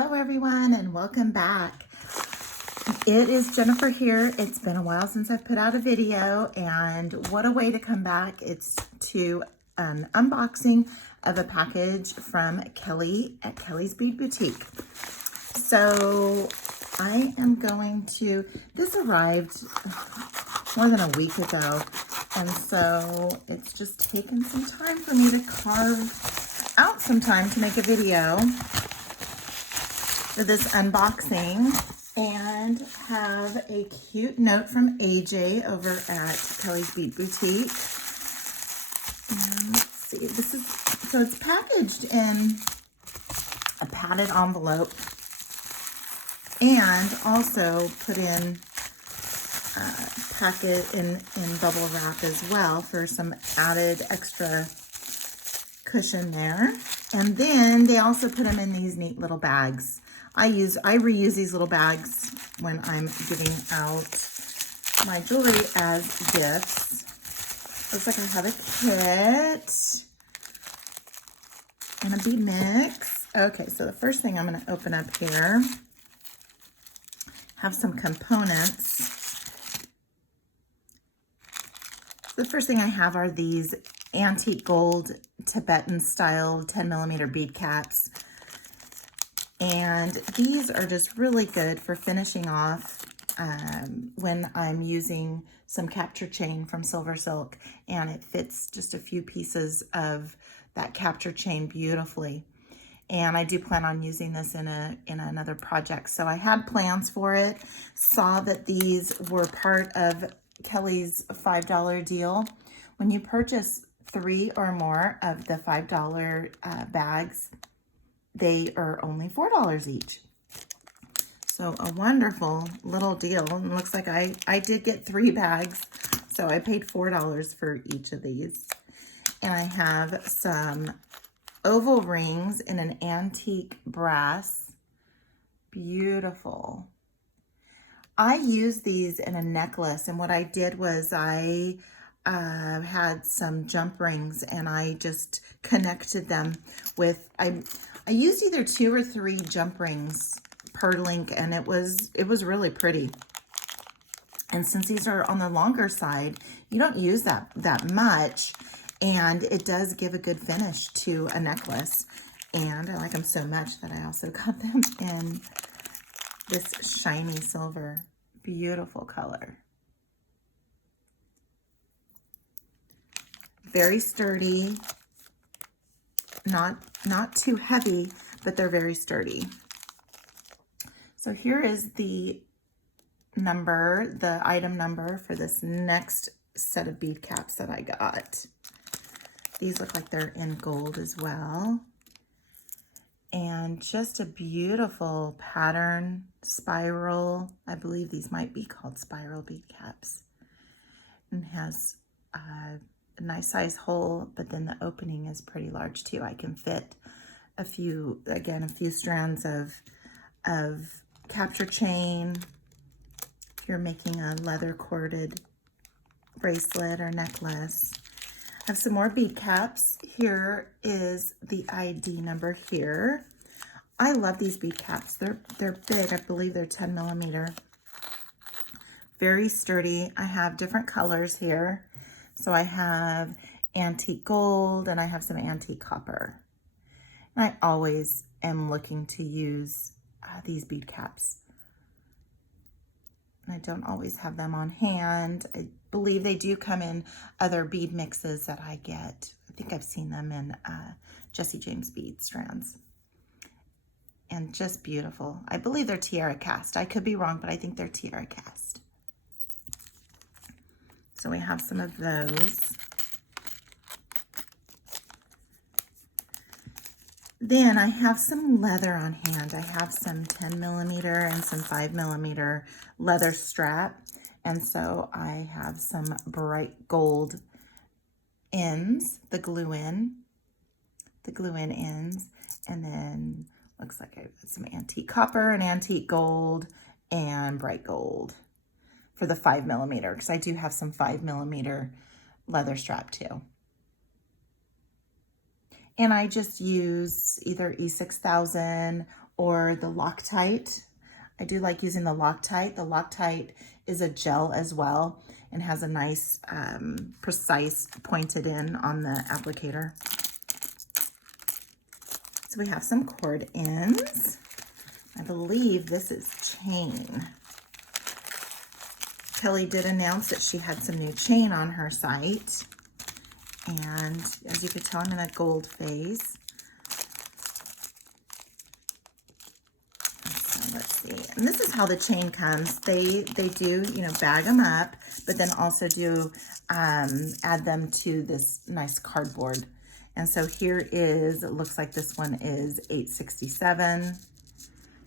Hello everyone and welcome back. It is Jennifer here. It's been a while since I've put out a video, and what a way to come back. It's to an unboxing of a package from Kellie at Kellie's Bead Boutique. So I am going to, this arrived more than a week ago, and so it's just taken some time for me to carve out some time to make a video for this unboxing and have a cute note from AJ over at Kellie's Bead Boutique. And let's see, this is, so it's packaged in a padded envelope and also put in packet in bubble wrap as well for some added extra cushion there. And then they also put them in these neat little bags. I reuse these little bags when I'm giving out my jewelry as gifts. Looks like I have a kit and a bead mix. Okay, so the first thing I'm going to open up here, have some components. The first thing I have are these antique gold Tibetan style 10mm bead caps. And these are just really good for finishing off when I'm using some capture chain from Silver Silk, and it fits just a few pieces of that capture chain beautifully. And I do plan on using this in another project. So I had plans for it, saw that these were part of Kellie's $5 deal. When you purchase 3 or more of the $5 bags, they are only $4 each. So a wonderful little deal. And it looks like I did get 3 bags, so I paid $4 for each of these. And I have some oval rings in an antique brass. Beautiful. I used these in a necklace, and what I did was I had some jump rings and I just connected them with, I used either 2 or 3 jump rings per link, and it was really pretty. And since these are on the longer side, you don't use that much, and it does give a good finish to a necklace. And I like them so much that I also got them in this shiny silver. Beautiful color. Very sturdy. Not too heavy, but they're very sturdy. So here is the number, the item number for this next set of bead caps that I got. These look like they're in gold as well. And just a beautiful pattern, spiral. I believe these might be called spiral bead caps. And has a nice size hole, but then the opening is pretty large too. I can fit a few strands of capture chain. If you're making a leather corded bracelet or necklace. I have some more bead caps. Here is the ID number here. I love these bead caps. They're big. I believe they're 10mm. Very sturdy. I have different colors here. So I have antique gold and I have some antique copper. And I always am looking to use these bead caps. I don't always have them on hand. I believe they do come in other bead mixes that I get. I think I've seen them in Jesse James bead strands. And just beautiful. I believe they're Tierracast. I could be wrong, but I think they're Tierracast. So we have some of those. Then I have some leather on hand. I have some 10mm and some 5mm leather strap. And so I have some bright gold ends, the glue-in ends. And then looks like I have some antique copper and antique gold and bright gold for the 5mm, because I do have some 5mm leather strap too. And I just use either E6000 or the Loctite. I do like using the Loctite. The Loctite is a gel as well and has a nice precise pointed in on the applicator. So we have some cord ends. I believe this is chain. Kelly did announce that she had some new chain on her site. And as you can tell, I'm in a gold phase. So let's see. And this is how the chain comes. They do, you know, bag them up, but then also do add them to this nice cardboard. And so here is, it looks like this one is 867.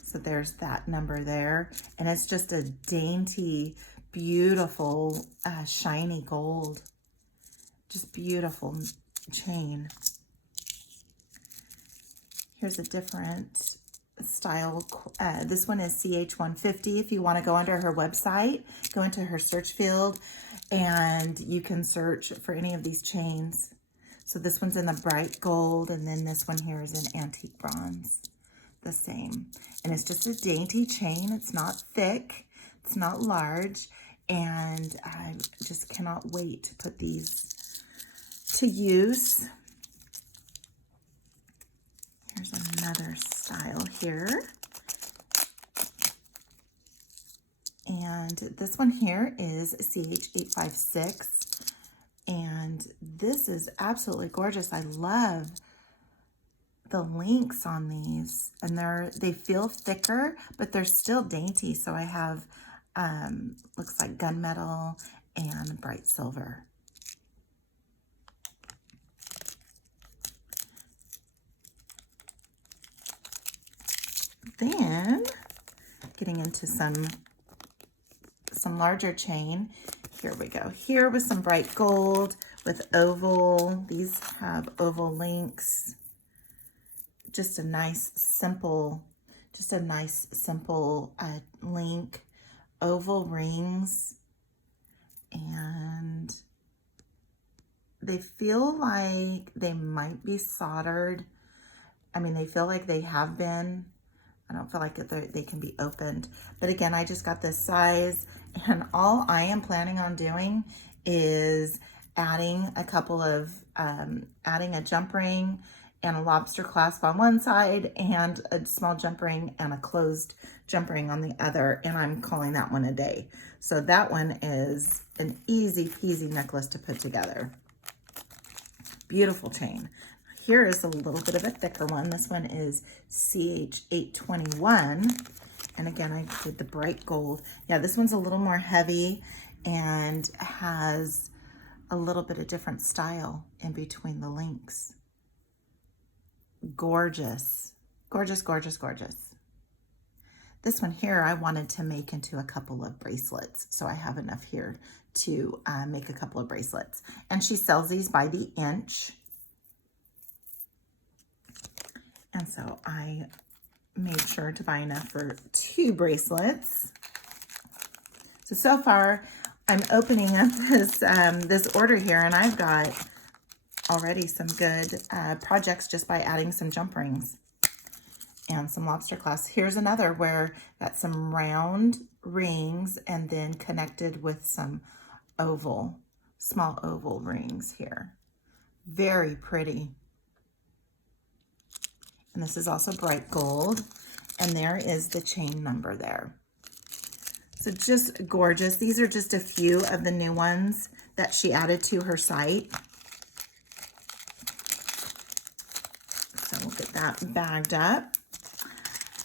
So there's that number there. And it's just a dainty, beautiful, shiny gold. Just beautiful chain. Here's a different style. This one is CH150. If you want to go under her website, go into her search field, and you can search for any of these chains. So this one's in the bright gold, and then this one here is in antique bronze. The same. And it's just a dainty chain. It's not thick. It's not large. And I just cannot wait to put these to use. Here's another style here. And this one here is CH856. And this is absolutely gorgeous. I love the links on these, and they feel thicker, but they're still dainty. So I have looks like gunmetal and bright silver. Then getting into some larger chain. Here we go. Here with some bright gold with oval. These have oval links. Just a nice simple link, oval rings, and they feel like they might be soldered. I mean, they feel like they have been. I don't feel like they can be opened. But again, I just got this size, and all I am planning on doing is adding a couple of, adding a jump ring and a lobster clasp on one side, and a small jump ring and a closed jump ring on the other, and I'm calling that one a day. So that one is an easy peasy necklace to put together. Beautiful chain. Here is a little bit of a thicker one. This one is CH821, and again, I did the bright gold. Yeah, this one's a little more heavy and has a little bit of different style in between the links. Gorgeous, gorgeous, gorgeous, gorgeous. This one here I wanted to make into a couple of bracelets, so I have enough here to make a couple of bracelets. And she sells these by the inch, and so I made sure to buy enough for 2 bracelets. So far I'm opening up this order here, and I've got already some good projects just by adding some jump rings and some lobster clasps. Here's another where got some round rings and then connected with some oval, small oval rings here. Very pretty. And this is also bright gold, and there is the chain number there. So just gorgeous. These are just a few of the new ones that she added to her site. So we'll get that bagged up.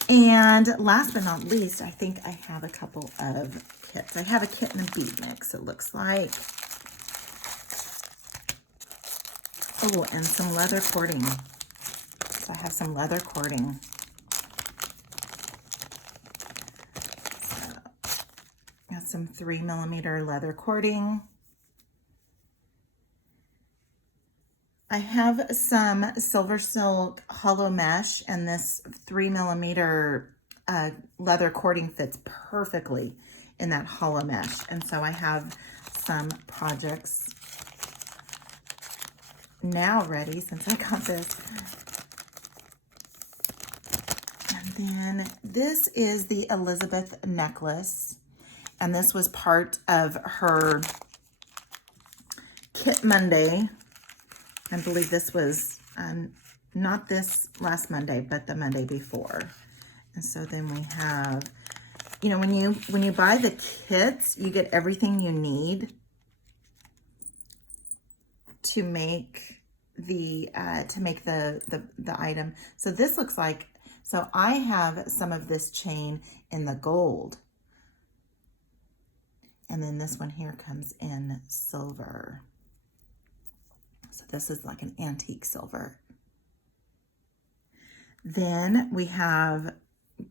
And last but not least, I think I have a couple of kits. I have a kit and a bead mix, it looks like. Oh, and some leather cording. So I have some leather cording. So got some 3mm leather cording. I have some silver silk hollow mesh, and this 3mm leather cording fits perfectly in that hollow mesh. And so I have some projects now ready since I got this And then this is the Elizabeth necklace. And this was part of her Kit Monday. I believe this was not this last Monday, but the Monday before. And so then we have, you know, when you buy the kits, you get everything you need to make the item. So this looks like, so I have some of this chain in the gold. And then this one here comes in silver. So this is like an antique silver. Then we have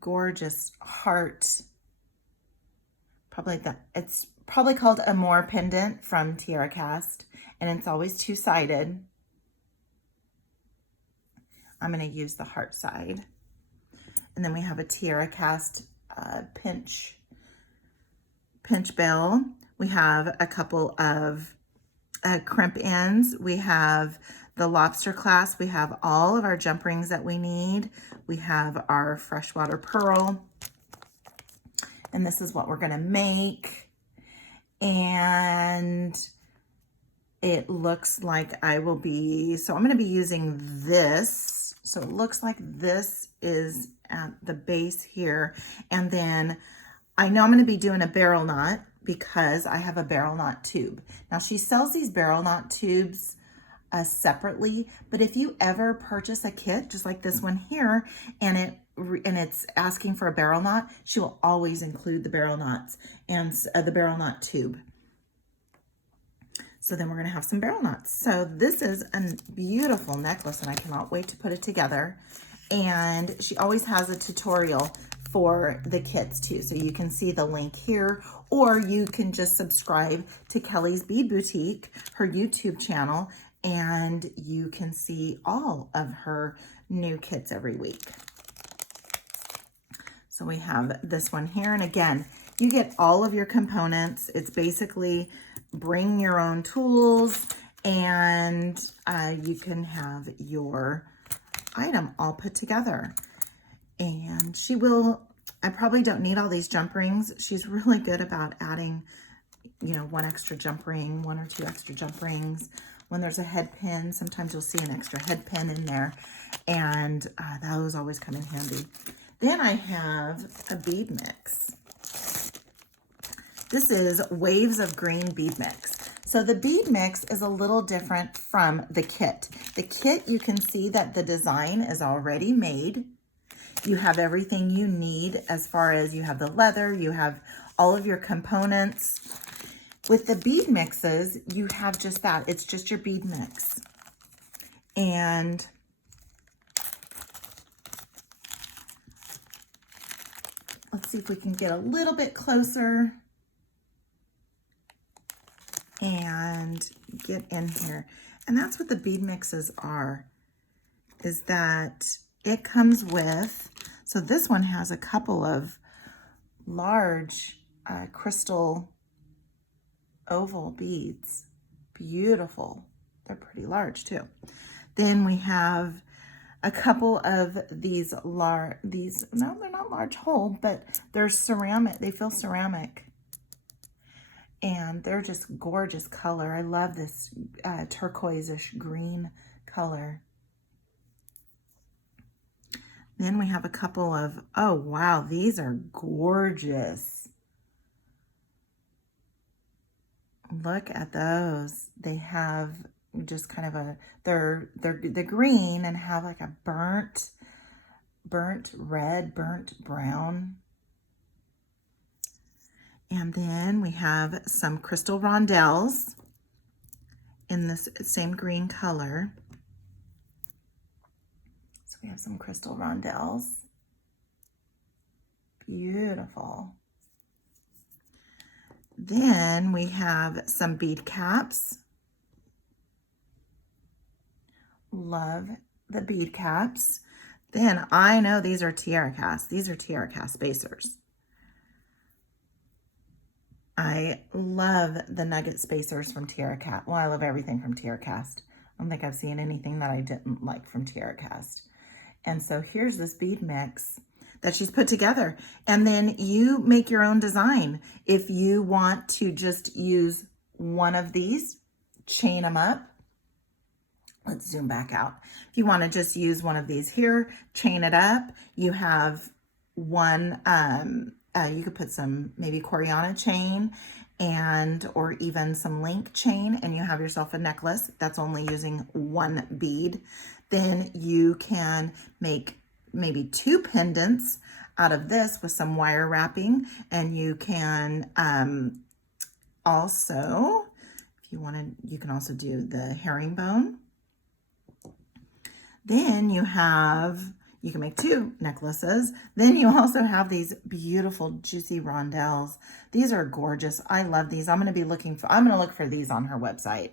gorgeous heart. It's probably called a More pendant from Tierracast, and it's always two-sided. I'm going to use the heart side. And then we have a Tierracast pinch bell. We have a couple of crimp ends. We have the lobster clasp. We have all of our jump rings that we need. We have our freshwater pearl. And this is what we're going to make. And it looks like I'm going to be using this. So it looks like this is at the base here. And then I know I'm going to be doing a barrel knot because I have a barrel knot tube. Now she sells these barrel knot tubes separately, but if you ever purchase a kit just like this one here and it's asking for a barrel knot, she will always include the barrel knots and the barrel knot tube. So then we're going to have some barrel knots. So this is a beautiful necklace and I cannot wait to put it together. And she always has a tutorial for the kits too. So you can see the link here, or you can just subscribe to Kellie's Bead Boutique, her YouTube channel, and you can see all of her new kits every week. So we have this one here. And again, you get all of your components. It's basically bring your own tools and you can have your item all put together. And I probably don't need all these jump rings. She's really good about adding, you know, one extra jump ring, one or two extra jump rings. When there's a head pin, sometimes you'll see an extra head pin in there. And those always come in handy. Then I have a bead mix. This is Waves of Green bead mix. So the bead mix is a little different from the kit. The kit, you can see that the design is already made. You have everything you need as far as you have the leather, you have all of your components. With the bead mixes, you have just that. It's just your bead mix. And let's see if we can get a little bit closer and get in here. And that's what the bead mixes are, is that it comes with, so this one has a couple of large crystal oval beads. Beautiful. They're pretty large too. Then we have a couple of these no, they're not large hole, but they're ceramic. They feel ceramic. And they're just gorgeous color. I love this turquoise-ish green color. Then we have a couple of, oh wow, these are gorgeous. Look at those. They have just kind of they're the green and have like a burnt red, burnt brown. And then we have some crystal rondelles in this same green color. So we have some crystal rondelles. Beautiful. Then we have some bead caps. Love the bead caps. Then I know these are Tierracast. These are Tierracast spacers. I love the nugget spacers from Tierracast. Well, I love everything from Tierracast. I don't think I've seen anything that I didn't like from Tierracast. And so here's this bead mix. that she's put together. And then you make your own design. If you want to just use one of these, chain them up. Let's zoom back out. If you want to just use one of these here, chain it up. You have one, you could put some maybe Coriana chain and or even some link chain, and you have yourself a necklace that's only using one bead. Then you can make maybe 2 pendants out of this with some wire wrapping, and you can also, if you wanted, you can also do the herringbone. Then you can make 2 necklaces. Then you also have these beautiful juicy rondelles. These are gorgeous. I love these. I'm going to look for these on her website.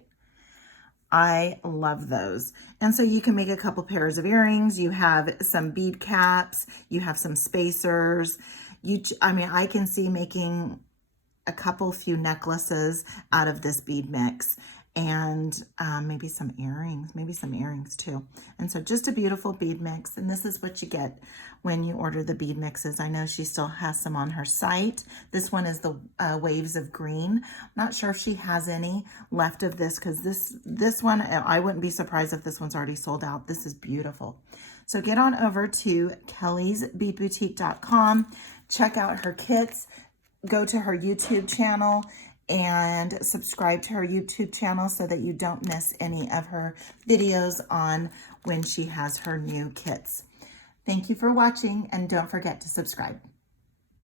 I love those. And so you can make a couple pairs of earrings. You have some bead caps. You have some spacers. I can see making a few necklaces out of this bead mix, and maybe some earrings too. And so just a beautiful bead mix. And this is what you get when you order the bead mixes. I know she still has some on her site. This one is the Waves of Green. Not sure if she has any left of this, because this one, I wouldn't be surprised if this one's already sold out. This is beautiful. So get on over to kellysbeadboutique.com. Check out her kits. Go to her YouTube channel and subscribe to her YouTube channel so that you don't miss any of her videos on when she has her new kits. Thank you for watching, and don't forget to subscribe.